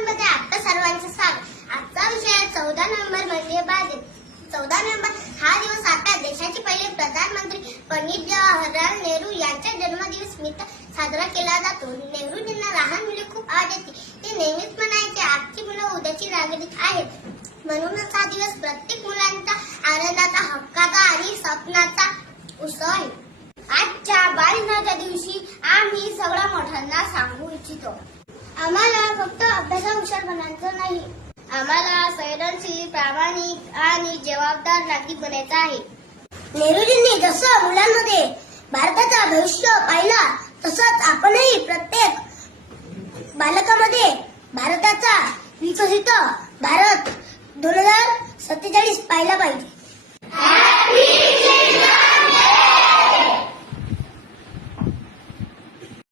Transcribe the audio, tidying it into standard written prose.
मध्ये आपल्या सर्वांचं स्वागत। आजचा विषय आहे 14 नोव्हेंबर म्हणजे बालदिन। 14 नोव्हेंबर हा दिवस आपल्या देशाचे पहिले प्रधानमंत्री पंडित जवाहरलाल नेहरू यांचा जन्मदिवस निमित्त साजरा केला जातो। नेहरूजींना लहान मुले खूप आवडते। ते नेहमीच म्हणायचे, आजची मुलं उद्याची नागरिक आहेत। म्हणूनच हा दिवस प्रत्येक मुलांचा आनंदाचा, हक्काचा आणि स्वप्नाचा उत्सव आहे। आजच्या बालदिनाच्या दिवशी आम्ही सगळ्या मोठ्यांना सांगू इच्छितो, आम्हाला फक्त अभ्यासात हुशार बनायचं नाही, आम्हाला संवेदनशील, प्रामाणिक आणि जबाबदार नागरिक बनायचं आहे। नेहरूजींनी जसं मुलांमध्ये भारताचा भविष्य पाहिला, तसंच आपणही प्रत्येक बालकामध्ये भारताचा विकसित भारत 2047 पाहिला पाहिजे।